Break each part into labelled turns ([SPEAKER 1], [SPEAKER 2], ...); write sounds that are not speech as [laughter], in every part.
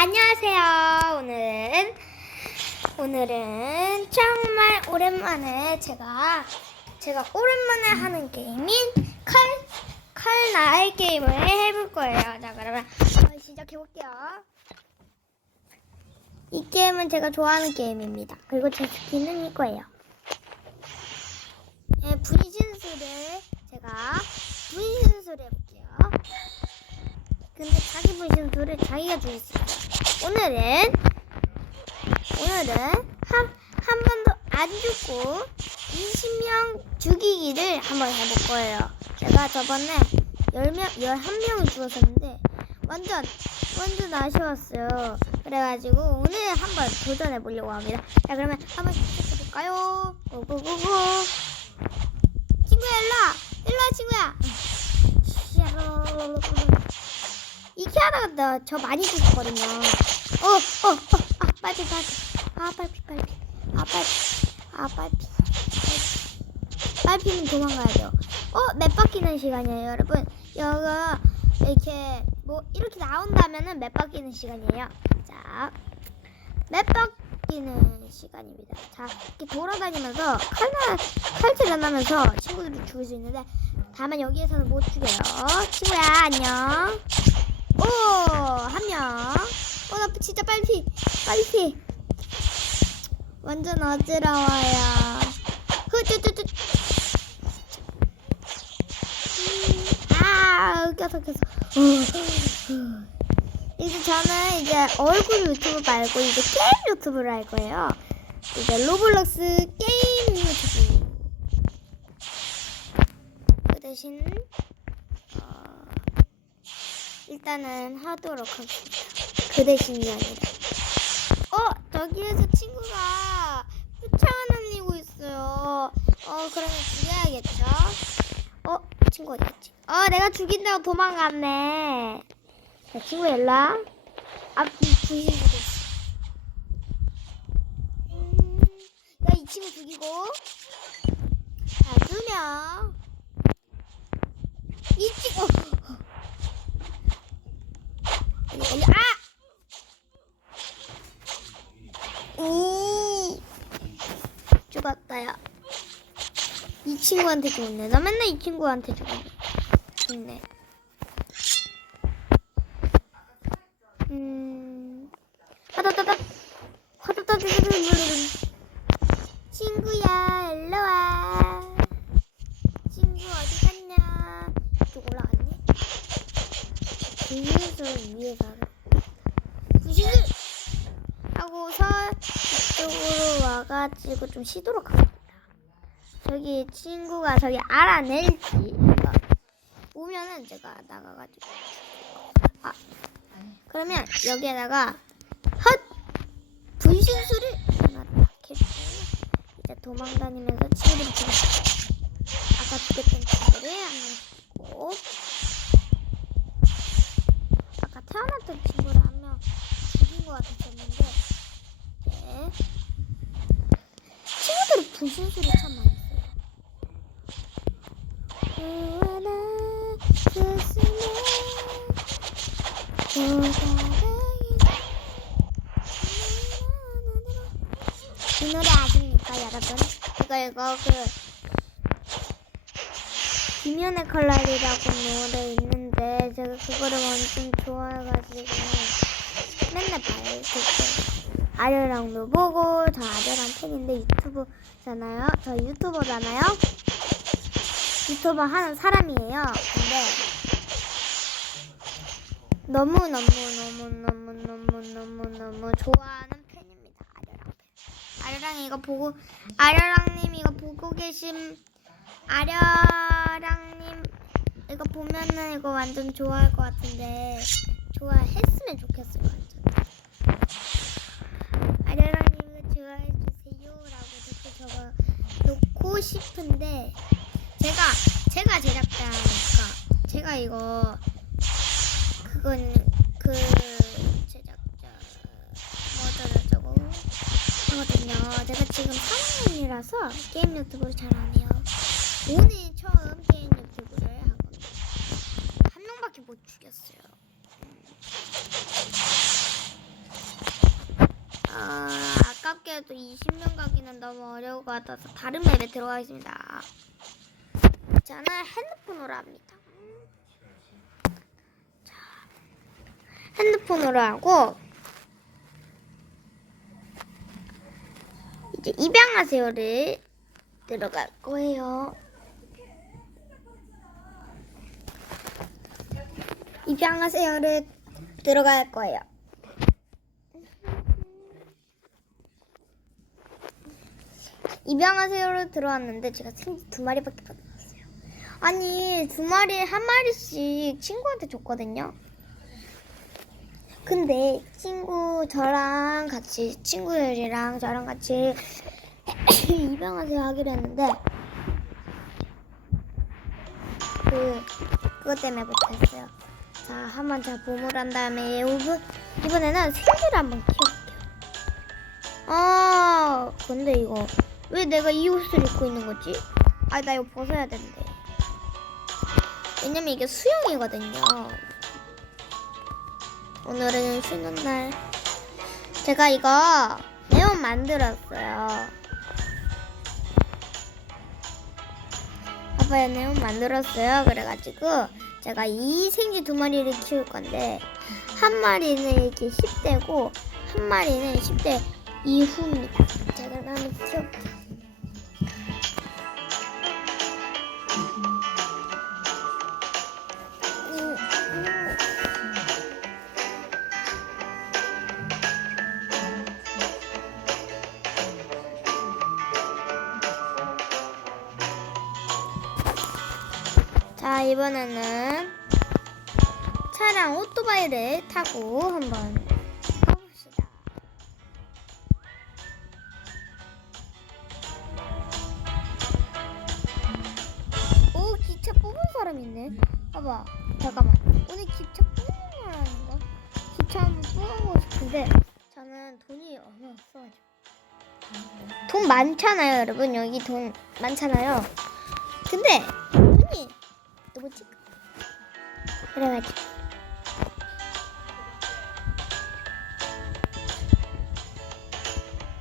[SPEAKER 1] 안녕하세요. 오늘은 오늘은 정말 오랜만에 제가 제가 오랜만에 하는 게임인 칼 칼날 게임을 해볼 거예요. 자 그러면 시작해 볼게요. 이 게임은 제가 좋아하는 게임입니다. 그리고 제 스킨은 이거예요. 예, 분신술을 제가 분신술 해볼게요. 근데 자기 분신술을 자기가 죽일 수 있어요. 오늘은 오늘은 한 한 번도 안 죽고 20명 죽이기를 한번 해볼 거예요. 제가 저번에 10명, 11명을 죽었었는데 완전 완전 아쉬웠어요. 그래가지고 오늘 한번 도전해 보려고 합니다. 자 그러면 한번 시작해 볼까요? 고고고고 친구야 일로 와 일로 와 친구야 이렇게 나저 많이 죽었거든요. 어, 어, 어, 아, 빨리, 빨리. 아, 빨리, 빨리. 아, 빨리. 아, 빨리. 빨리. 빨리는 도망가야 돼요. 어, 맵 바뀌는 시간이에요, 여러분. 여가 이렇게 뭐 이렇게 나온다면은 맵 바뀌는 시간이에요. 자, 맵 바뀌는 시간입니다. 자, 이렇게 돌아다니면서 칼날 칼질을 하면서 친구들을 죽일 수 있는데 다만 여기에서는 못 죽여요. 친구야, 안녕. 오, 한 명. 어, 나 진짜 빨리 피. 빨리 피. 완전 어지러워요. 흐쭈쭈쭈. 음, 아, 웃겨서 웃겨서. 어, 이제 저는 이제 얼굴 유튜브 말고 이제 게임 유튜브를 할 거예요. 이제 로블록스 게임 유튜브. 그 대신 어, 일단은 하도록 하겠습니다. 그 대신이 아니라. 어, 저기에서 친구가 표창을 날리고 있어요. 어, 그러면 죽여야겠죠? 어, 친구 어디 갔지? 어, 내가 죽인다고 도망갔네. 자, 친구 일라. 아, 부신 죽였어. 음, 야, 이 친구 죽이고. 자, 두 명. 이 친구. 어, 아! 오 죽었다요. 이 친구한테 죽었네. 나 맨날 이 친구한테 죽었네. 죽네. 음. 하다다다. 하다다다다다. 친구야, 일로 와. 친구 어디 갔냐? 이쪽 올라갔네. 부신술 위에서 부신술 하고서 이쪽으로 와가지고 좀 쉬도록 하겠습니다. 저기 친구가 저기 알아낼지 한번 오면은 제가 나가가지고 아 그러면 여기에다가 헛 분신술을 하나 딱 해주고 이제 도망다니면서 친구를 죽여 아까 죽였던 친구를 한명 죽고 태어났던 친구를 한 명 죽인 것 같았었는데 네. 친구들이 분신술이 참 많이 써요 우와나 스스메 이 노래 아십니까 여러분? 이거 이거 그 김연의 컬러리라고 노래 있는데 제가 그거를 완전 좋아해가지고 맨날 봐요. 그때 아려랑도 보고 저 아려랑 팬인데 유튜브잖아요. 저 유튜버잖아요. 유튜버 하는 사람이에요. 근데 너무 너무 너무 너무 너무 너무 너무 좋아하는 팬입니다 아려랑 팬. 아려랑 이거 보고 아려랑님 이거 보고 계심 아려랑님 이거 보면은 이거 완전 좋아할 것 같은데 좋아했으면 좋겠어요 완전 아려랑님 이거 좋아해 주세요라고 댓글 적어 놓고 싶은데 제가 제가 제작자니까 제가 이거 그건 그 제작자 뭐더저쩌고 하거든요. 제가 지금 3학년이라서 게임 유튜브를 잘 안 해요. 오늘 처음 게임 못 죽였어요. 아, 아깝게도 20명 가기는 너무 어려울 것 같아서 다른 맵에 들어가겠습니다. 저는 핸드폰으로 합니다. 자, 핸드폰으로 하고 이제 입양하세요를 들어갈 거예요. 입양하세요를 들어갈 거예요. 입양하세요로 들어왔는데 제가 생지 두 마리밖에 못 나왔어요. 아니 두 마리 한 마리씩 친구한테 줬거든요. 근데 친구 저랑 같이 친구들이랑 저랑 같이 [coughs] 입양하세요 하기로 했는데 그 그것 때문에 못했어요. 자 한번 자 보물한 다음에 이번 이번에는 생쥐를 한번 키워볼게요. 아 근데 이거 왜 내가 이 옷을 입고 있는 거지? 아 나 이거 벗어야 된대. 왜냐면 이게 수영이거든요. 오늘은 쉬는 날. 제가 이거 네온 만들었어요. 아빠야 네온 만들었어요. 그래가지고 제가 이 생쥐 두 마리를 키울 건데 한 마리는 이렇게 10대고 한 마리는 10대 이후입니다. 제가 한번 키워볼게요. 이번에는 차랑 오토바이를 타고 한번 가봅시다. 오 기차 뽑은 사람 있네. 봐봐 잠깐만 오늘 기차 날 아닌가? 기차 한번 뽑아보고 싶은데 저는 돈이 얼마 없어가지고 돈 많잖아요 여러분 여기 돈 많잖아요. 근데 돈이 누구지? 그래가지고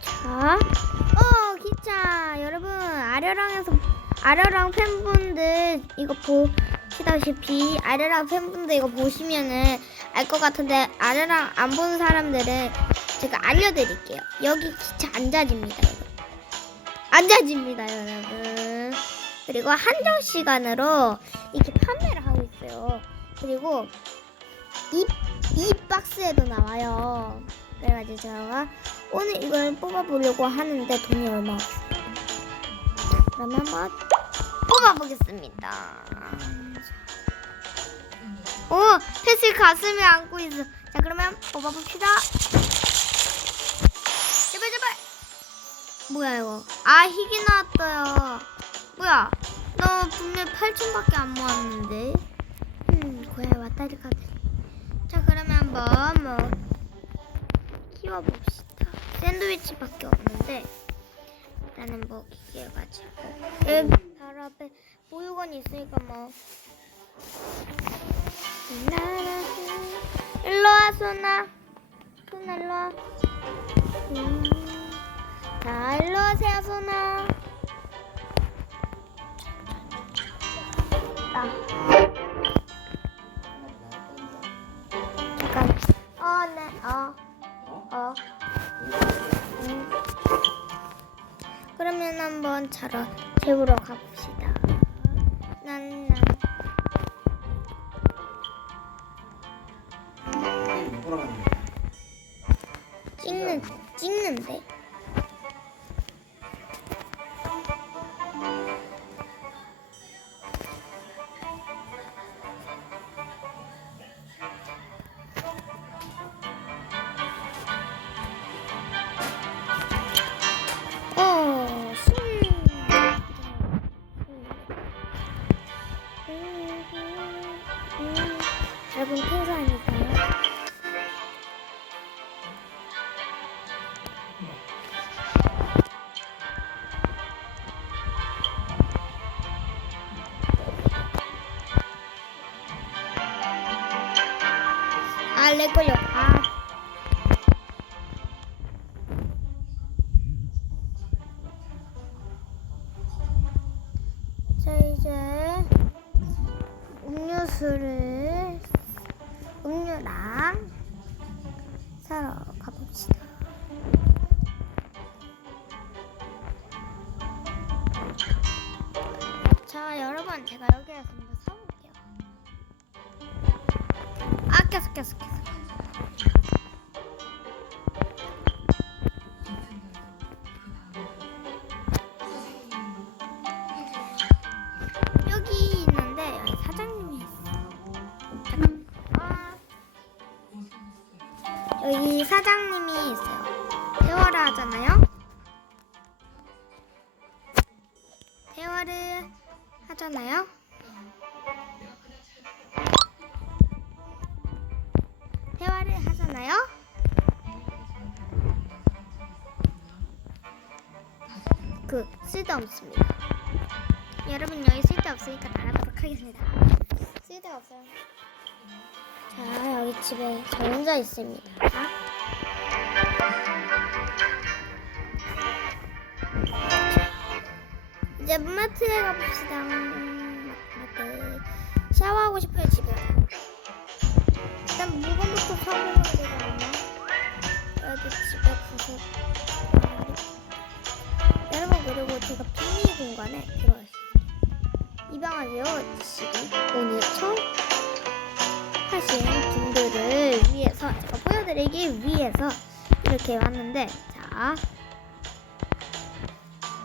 [SPEAKER 1] 자, 어 기차 여러분 아려랑에서 아려랑 팬분들 이거 보시다시피 아려랑 팬분들 이거 보시면은 알 것 같은데 아려랑 안본 사람들은 제가 알려드릴게요. 여기 기차 안 자집니다. 여러분. 안 자집니다, 여러분. 그리고 한정 시간으로 이렇게 판매를 하고 있어요. 그리고 이, 이 박스에도 나와요. 그래가지고 제가 오늘 이걸 뽑아보려고 하는데 돈이 얼마 없어요. 그러면 한번 뽑아보겠습니다. 오, 패스 가슴에 안고 있어. 자, 그러면 뽑아봅시다. 제발, 제발. 뭐야, 이거. 아, 희귀 나왔어요. 뭐야? 나 분명 8천밖에 안 모았는데. 음, 고야 왔다리 가다리. 자, 그러면 한번 뭐 키워봅시다. 샌드위치밖에 없는데 일단은 먹이게 해가지고 여기 바로 앞에 보육원이 있으니까 뭐. 나나 일로 와 소나 소나 일로 와. 음. 자 일로 오세요 소나. 나. 잠깐. 어, 네, 어, 어. 음. 그러면 한번 자러 재우러 가봅시다. 여기 사장님이 있어요. 대화를 하잖아요. 대화를 하잖아요. 대화를 하잖아요. 그 쓸데없습니다. 여러분 여기 쓸데없으니까 나가도록 하겠습니다. 쓸데없어요. 집에 저 혼자 있습니다. 이제 마트에 가봅시다. 마트 샤워하고 싶어요 집에. 일단 물건부터 사먹어야 않나? 여기 집에 가서 여러분 그리고 제가 비밀 공간에 있습니다. 이 방은요 지금 오늘 처음 하신 위해서 제가 보여드리기 위해서 이렇게 왔는데 자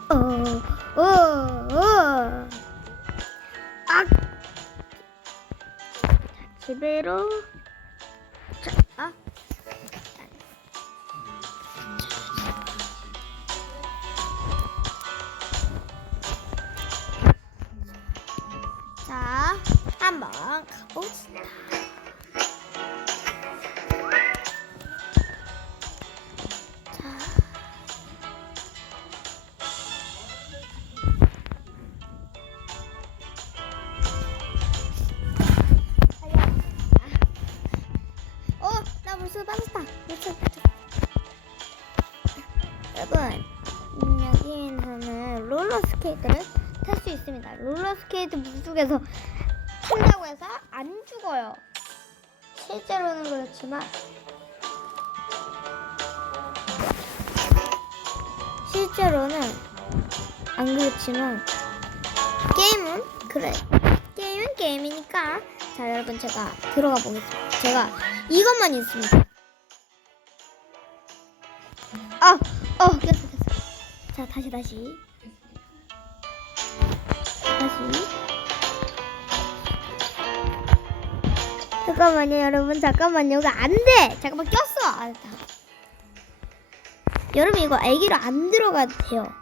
[SPEAKER 1] 어, 어, 어. 아. 자, 집으로. 자, 아. 자, 한번 가봅시다. 탈 수 있습니다. 롤러 스케이트 물속에서 탄다고 해서 안 죽어요. 실제로는 그렇지만 실제로는 안 그렇지만 게임은 그래. 게임은 게임이니까. 자, 여러분 제가 들어가 보겠습니다. 제가 이것만 있습니다. 아, 어, 깼어, 깼어. 자, 다시, 다시. 다시. 잠깐만요, 여러분. 잠깐만요. 이거 안 돼! 잠깐만, 꼈어! 아, 됐다. 여러분, 이거 애기로 안 들어가도 돼요.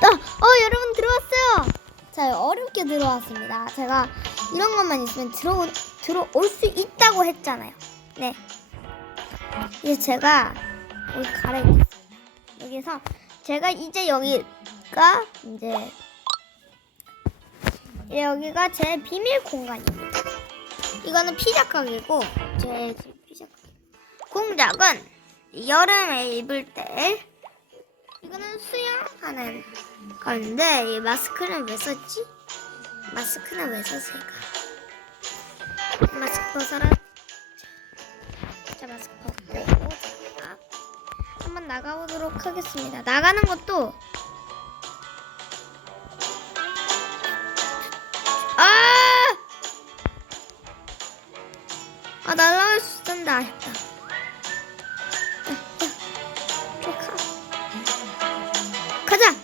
[SPEAKER 1] 아, 어, 여러분 들어왔어요. 자, 어렵게 들어왔습니다. 제가 이런 것만 있으면 들어 들어올 수 있다고 했잖아요. 네. 이제 제가 여기 갈아입겠습니다. 여기서 제가 이제 여기가 이제 여기가 제 비밀 공간입니다. 이거는 피자 가게고 제집 피자 가게. 공작은 여름에 입을 때 이거는 수영하는 건데 이 마스크는 왜 썼지? 마스크는 왜 썼을까? 마스크 벗어라. 자 마스크 벗고 자, 한번 나가보도록 하겠습니다. 나가는 것도 아! 아 날아갈 수 있었는데 아쉽다. 야, 야, 가자,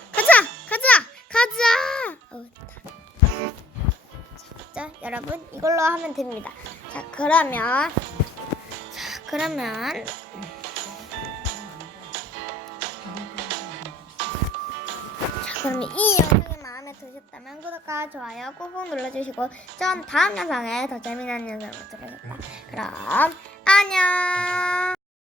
[SPEAKER 1] 여러분 이걸로 하면 됩니다. 자, 그러면 자, 그러면 자, 그러면 이 영상이 마음에 드셨다면 구독과 좋아요 꾹꾹 눌러주시고 전 다음 영상에 더 재미난 영상을 보도록 하겠습니다. 그럼 안녕.